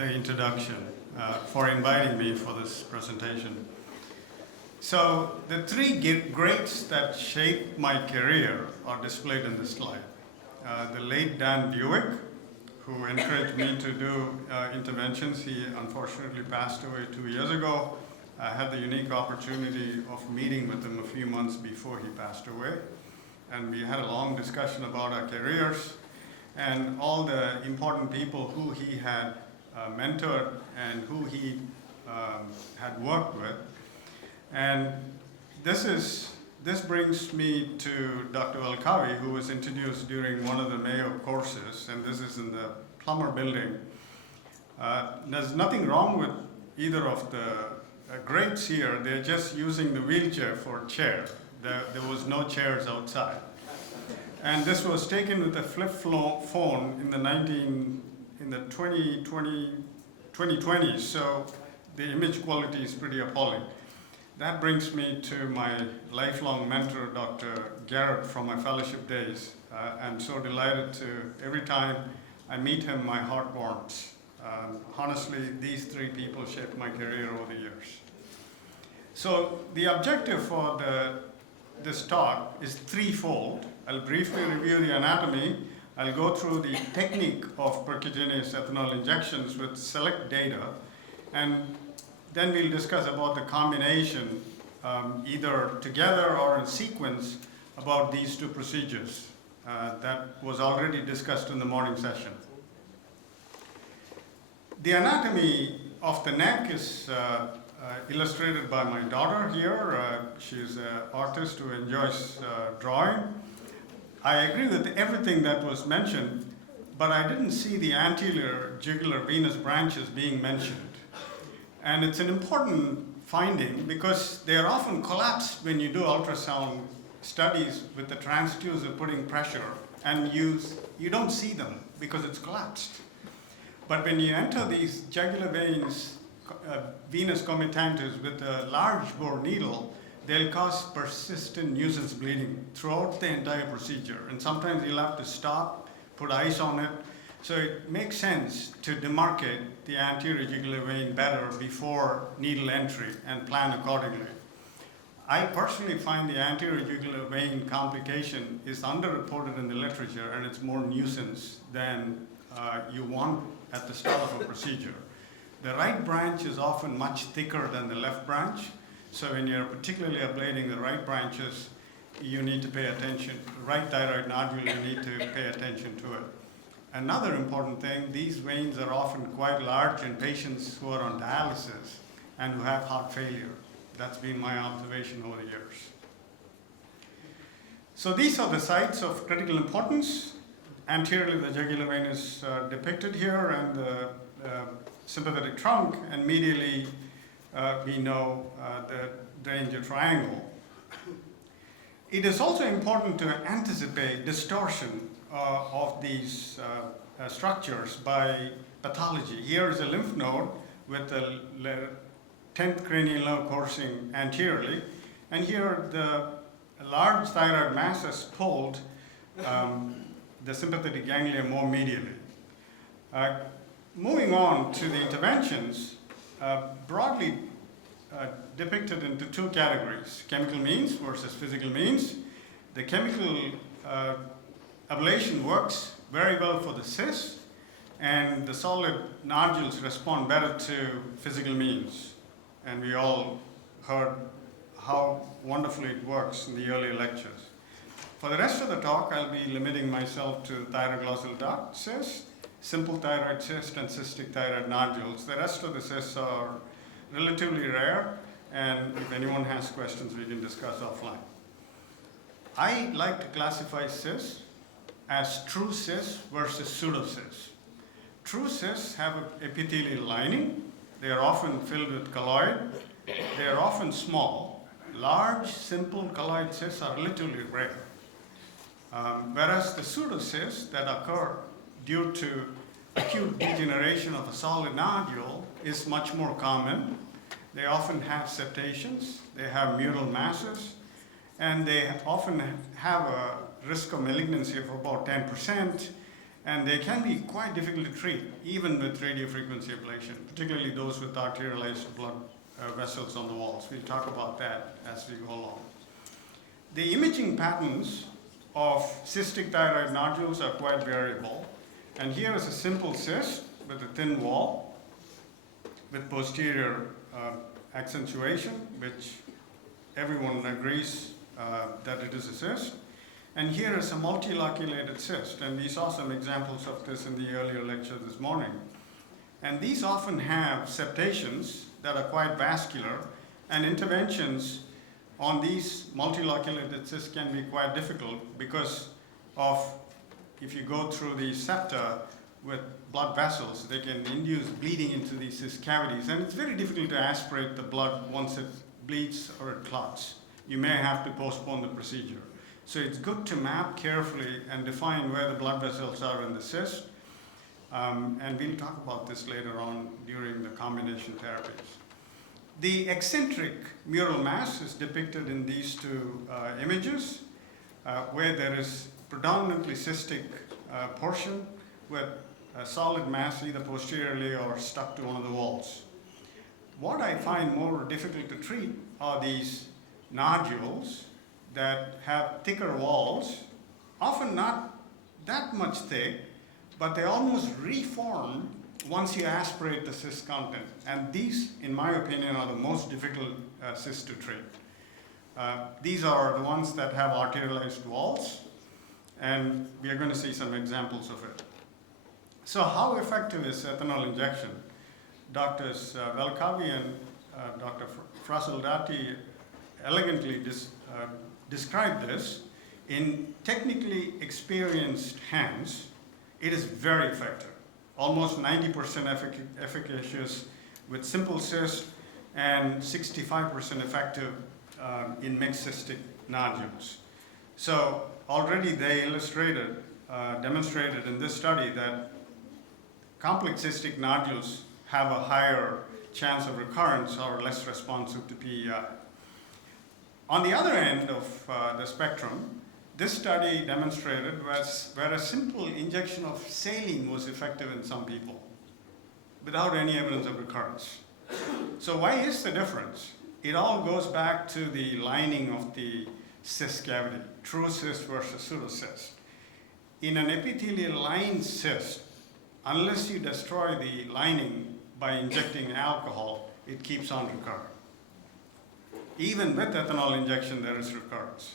the introduction, for inviting me for this presentation. So the three greats that shaped my career are displayed in this slide. The late Dan Buick, who encouraged me to do interventions. He unfortunately passed away 2 years ago. I had the unique opportunity of meeting with him a few months before he passed away. And we had a long discussion about our careers and all the important people who he had mentored and who he had worked with. And this brings me to Dr. Valkavi, who was introduced during one of the Mayo courses, and this is in the Plummer building. There's nothing wrong with either of the greats here. They're just using the wheelchair for a chair. There was no chairs outside. And this was taken with a flip phone in the 2020s, so the image quality is pretty appalling. That brings me to my lifelong mentor, Dr. Garrett, from my fellowship days. I'm so delighted to, every time I meet him, my heart warms. Honestly, these three people shaped my career over the years. So the objective for this talk is threefold. I'll briefly review the anatomy. I'll go through the technique of percutaneous ethanol injections with select data, and then we'll discuss about the combination, either together or in sequence, about these two procedures. That was already discussed in the morning session. The anatomy of the neck is illustrated by my daughter here. She's an artist who enjoys drawing. I agree with everything that was mentioned, but I didn't see the anterior jugular venous branches being mentioned. And it's an important finding because they are often collapsed when you do ultrasound studies with the transducer putting pressure, and you don't see them because it's collapsed. But when you enter these jugular veins, venous comitantors with a large bore needle, they'll cause persistent nuisance bleeding throughout the entire procedure. And sometimes you'll have to stop, put ice on it. So it makes sense to demarcate the anterior jugular vein better before needle entry and plan accordingly. I personally find the anterior jugular vein complication is underreported in the literature, and it's more nuisance than you want at the start of a procedure. The right branch is often much thicker than the left branch, so when you're particularly ablating the right branches, you need to pay attention. Right thyroid nodule, you need to pay attention to it. Another important thing, these veins are often quite large in patients who are on dialysis and who have heart failure. That's been my observation over the years. So these are the sites of critical importance. Anteriorly, the jugular vein is depicted here, and the sympathetic trunk, and medially we know the Reggio triangle. It is also important to anticipate distortion of these structures by pathology. Here is a lymph node with the 10th cranial nerve coursing anteriorly, and here the large thyroid mass has pulled the sympathetic ganglia more medially. Moving on to the interventions, broadly depicted into two categories: chemical means versus physical means. The chemical ablation works very well for the cyst, and the solid nodules respond better to physical means. And we all heard how wonderfully it works in the earlier lectures. For the rest of the talk, I'll be limiting myself to thyroglossal duct cyst, simple thyroid cyst, and cystic thyroid nodules. The rest of the cysts are relatively rare, and if anyone has questions, we can discuss offline. I like to classify cysts as true cysts versus pseudocysts. True cysts have an epithelial lining. They are often filled with colloid. They are often small. Large, simple colloid cysts are relatively rare. Whereas the pseudocysts that occur due to acute degeneration of a solid nodule is much more common. They often have septations, they have mural masses, and they often have a risk of malignancy of about 10%, And they can be quite difficult to treat, even with radiofrequency ablation, particularly those with arterialized blood vessels on the walls. We'll talk about that as we go along. The imaging patterns of cystic thyroid nodules are quite variable. And here is a simple cyst with a thin wall with posterior accentuation, which everyone agrees that it is a cyst. And here is a multiloculated cyst, and we saw some examples of this in the earlier lecture this morning. And these often have septations that are quite vascular, and interventions on these multiloculated cysts can be quite difficult because of, if you go through the septa with blood vessels, they can induce bleeding into these cyst cavities, and it's very difficult to aspirate the blood once it bleeds or it clots. You may have to postpone the procedure. So it's good to map carefully and define where the blood vessels are in the cyst. And we'll talk about this later on during the combination therapies. The eccentric mural mass is depicted in these two images, where there is predominantly cystic portion with a solid mass either posteriorly or stuck to one of the walls. What I find more difficult to treat are these nodules that have thicker walls, often not that much thick, but they almost reform once you aspirate the cyst content. And these, in my opinion, are the most difficult cysts to treat. These are the ones that have arterialized walls, and we are going to see some examples of it. So how effective is ethanol injection? Doctors Velkavi and Dr. Fraseldati elegantly describe this. In technically experienced hands, it is very effective, almost 90% efficacious with simple cyst and 65% effective in mixed cystic nodules. So already they demonstrated in this study that complex cystic nodules have a higher chance of recurrence or less responsive to PEI. On the other end of the spectrum, this study demonstrated where a simple injection of saline was effective in some people without any evidence of recurrence. So why is the difference? It all goes back to the lining of the cyst cavity, true cyst versus pseudocyst. In an epithelial lined cyst, unless you destroy the lining by injecting alcohol, it keeps on recurring. Even with ethanol injection, there is recurrence.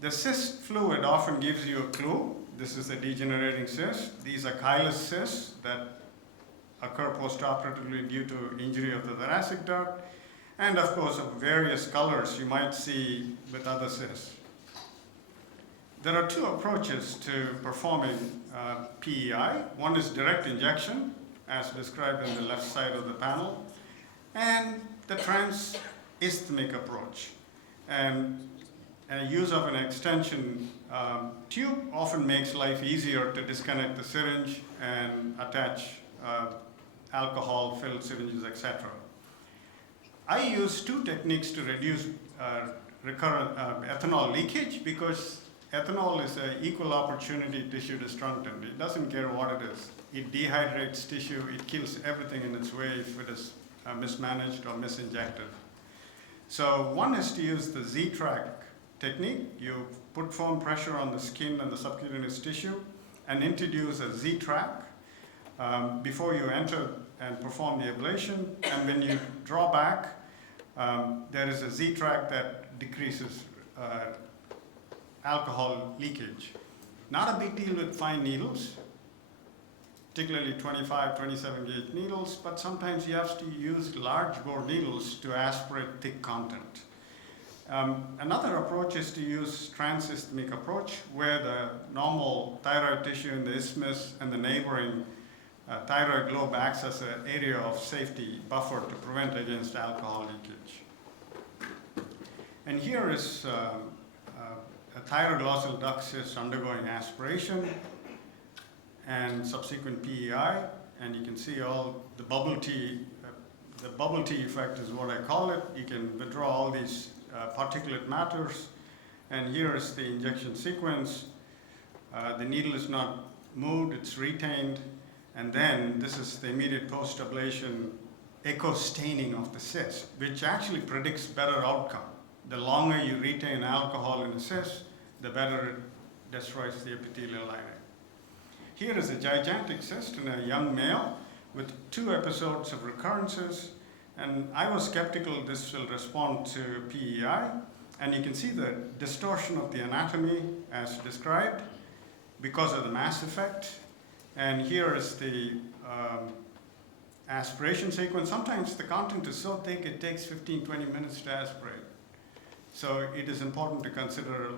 The cyst fluid often gives you a clue. This is a degenerating cyst. These are chylous cysts that occur postoperatively due to injury of the thoracic duct, and of course of various colors you might see with other cysts. There are two approaches to performing PEI. One is direct injection, as described in the left side of the panel, and the transisthmic approach. And use of an extension tube often makes life easier to disconnect the syringe and attach alcohol-filled syringes, etc. I use two techniques to reduce recurrent ethanol leakage, because ethanol is an equal opportunity tissue destructant. It doesn't care what it is. It dehydrates tissue. It kills everything in its way if it is mismanaged or misinjected. So one is to use the Z-track technique. You put firm pressure on the skin and the subcutaneous tissue and introduce a Z-track before you enter and perform the ablation. And when you draw back, there is a Z-track that decreases alcohol leakage. Not a big deal with fine needles, particularly 25, 27 gauge needles, but sometimes you have to use large bore needles to aspirate thick content. Another approach is to use transisthmic approach, where the normal thyroid tissue in the isthmus and the neighboring thyroid globe acts as an area of safety buffer to prevent against alcohol leakage. And here is a thyroglossal duct cyst undergoing aspiration and subsequent PEI, and you can see all the bubble tea. The bubble tea effect is what I call it. You can withdraw all these particulate matters, and here is the injection sequence. The needle is not moved, it's retained, and then this is the immediate post-ablation echo staining of the cyst, which actually predicts better outcome. The longer you retain alcohol in a cyst, the better it destroys the epithelial lining. Here is a gigantic cyst in a young male with 2 episodes of recurrences, and I was skeptical this will respond to PEI, and you can see the distortion of the anatomy as described because of the mass effect. And here is the aspiration sequence. Sometimes the content is so thick it takes 15-20 minutes to aspirate. So it is important to consider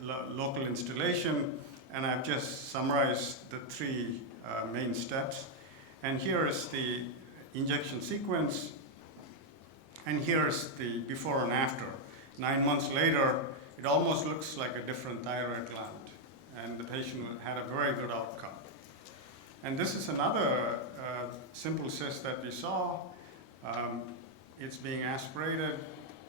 local installation, and I've just summarized the 3 main steps. And here is the injection sequence, and here is the before and after. 9 months later, it almost looks like a different thyroid gland, and the patient had a very good outcome. And this is another simple cyst that we saw. It's being aspirated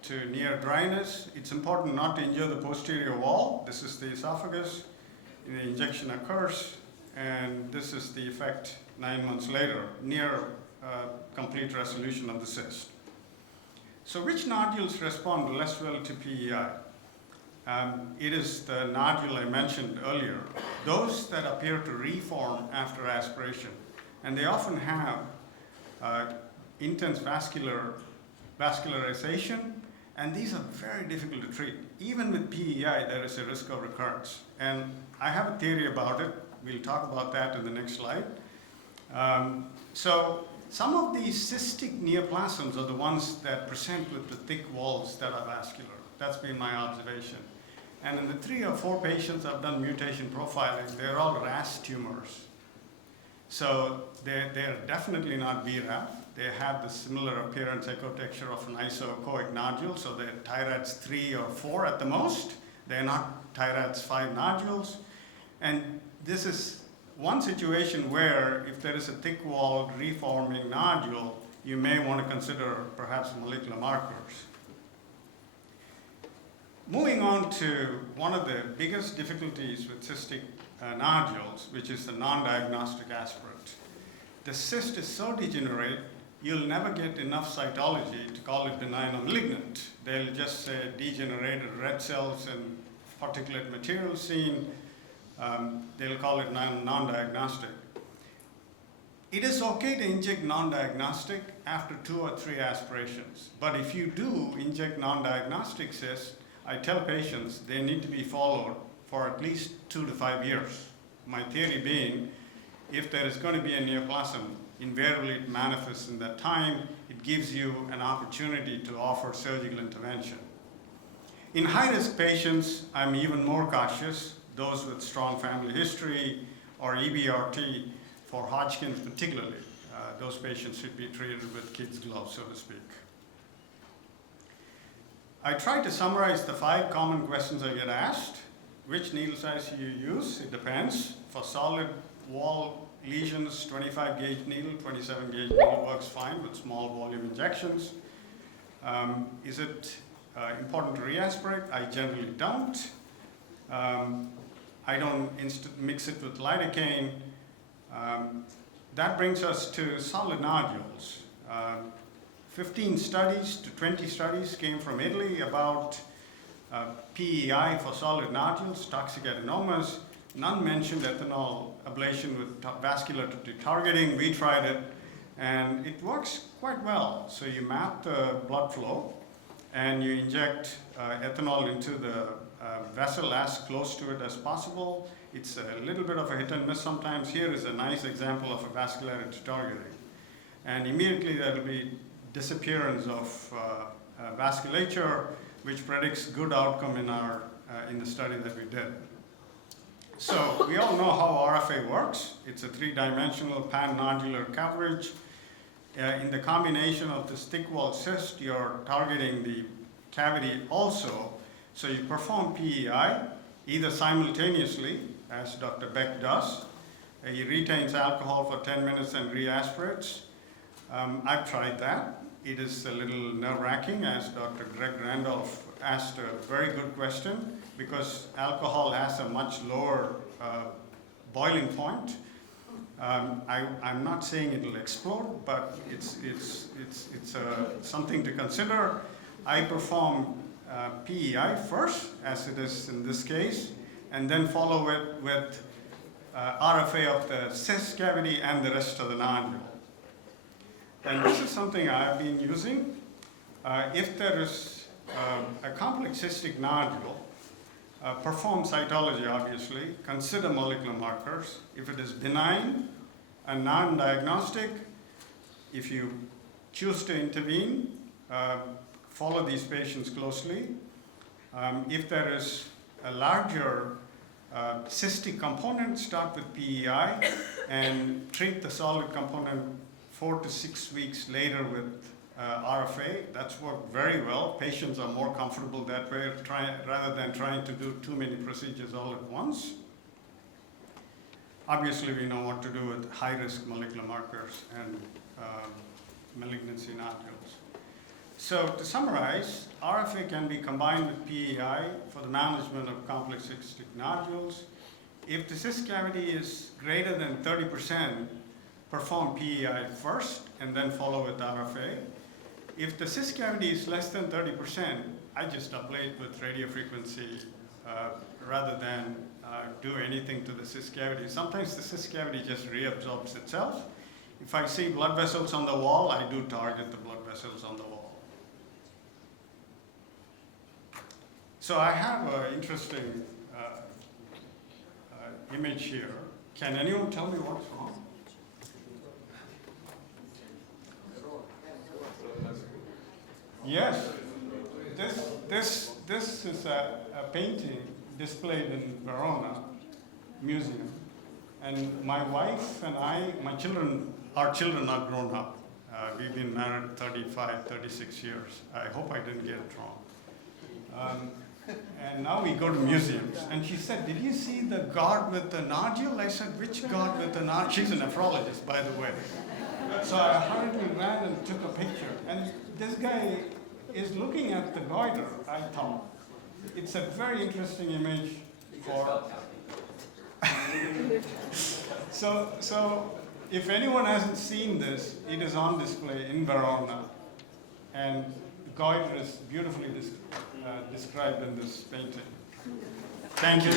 to near dryness. It's important not to injure the posterior wall. This is the esophagus. The injection occurs, and this is the effect 9 months later, near complete resolution of the cyst. So which nodules respond less well to PEI? It is the nodule I mentioned earlier, those that appear to reform after aspiration. And they often have intense vascularization, and these are very difficult to treat. Even with PEI, there is a risk of recurrence. And I have a theory about it. We'll talk about that in the next slide. So some of these cystic neoplasms are the ones that present with the thick walls that are vascular. That's been my observation. And in the 3 or 4 patients I've done mutation profiling, they're all RAS tumors. So they're definitely not BRAF. They have the similar appearance, ecotexture of an isoechoic nodule, so they're TIRADS 3 or 4 at the most. They're not TIRADS 5 nodules. And this is one situation where if there is a thick-walled reforming nodule, you may want to consider perhaps molecular markers. Moving on to one of the biggest difficulties with cystic nodules, which is the non-diagnostic aspirate. The cyst is so degenerate, you'll never get enough cytology to call it benign or malignant. They'll just say degenerated red cells and particulate material seen. They'll call it non-diagnostic. It is okay to inject non-diagnostic after 2 or 3 aspirations. But if you do inject non-diagnostic cysts, I tell patients they need to be followed for at least 2 to 5 years. My theory being, if there is going to be a neoplasm, invariably it manifests in that time. It gives you an opportunity to offer surgical intervention. In high-risk patients, I'm even more cautious, those with strong family history or EBRT, for Hodgkin's particularly. Those patients should be treated with kid's gloves, so to speak. I tried to summarize the 5 common questions I get asked. Which needle size you use? It depends. For solid wall lesions, 25 gauge needle, 27 gauge needle works fine with small volume injections. Is it important to re-aspirate? I generally don't. I don't mix it with lidocaine. That brings us to solid nodules. 15 studies to 20 studies came from Italy about PEI for solid nodules, toxic adenomas. None mentioned ethanol ablation with vascular targeting. We tried it, and it works quite well. So you map the blood flow, and you inject ethanol into the vessel as close to it as possible. It's a little bit of a hit and miss sometimes. Here is a nice example of a vascularity targeting. And immediately there will be disappearance of vasculature, which predicts good outcome in the study that we did. So we all know how RFA works. It's a 3-dimensional pan-nodular coverage. In the combination of the thick wall cyst, you're targeting the cavity also. So you perform PEI either simultaneously, as Dr. Beck does. He retains alcohol for 10 minutes and re-aspirates. I've tried that. It is a little nerve-wracking, as Dr. Greg Randolph asked a very good question, because alcohol has a much lower boiling point. I'm not saying it'll explode, but it's something to consider. I perform PEI first, as it is in this case, and then follow it with RFA of the cyst cavity and the rest of the nodule. And this is something I've been using. If there is a complex cystic nodule, perform cytology obviously, consider molecular markers. If it is benign and non-diagnostic, if you choose to intervene, follow these patients closely. If there is a larger cystic component, start with PEI and treat the solid component 4 to 6 weeks later with RFA. That's worked very well. Patients are more comfortable that way rather than trying to do too many procedures all at once. Obviously, we know what to do with high-risk molecular markers and malignancy nodules. So to summarize, RFA can be combined with PEI for the management of complex cystic nodules. If the cyst cavity is greater than 30%, perform PEI first and then follow with RFA. If the cyst cavity is less than 30%, I just ablate with radiofrequency rather than do anything to the cyst cavity. Sometimes the cyst cavity just reabsorbs itself. If I see blood vessels on the wall, I do target the blood vessels on the wall. So I have an interesting image here. Can anyone tell me what's wrong? Yes, this is a painting displayed in Verona Museum, and my wife and I, our children are grown up. We've been married 35, 36 years. I hope I didn't get it wrong. And now we go to museums, and she said, "Did you see the god with the nodule?" I said, "Which god with the nodule?" She's a nephrologist, by the way. So I hurriedly ran and took a picture, and this guy is looking at the goiter, I thought. It's a very interesting image for... So if anyone hasn't seen this, it is on display in Verona, and the goiter is beautifully described in this painting. Thank you.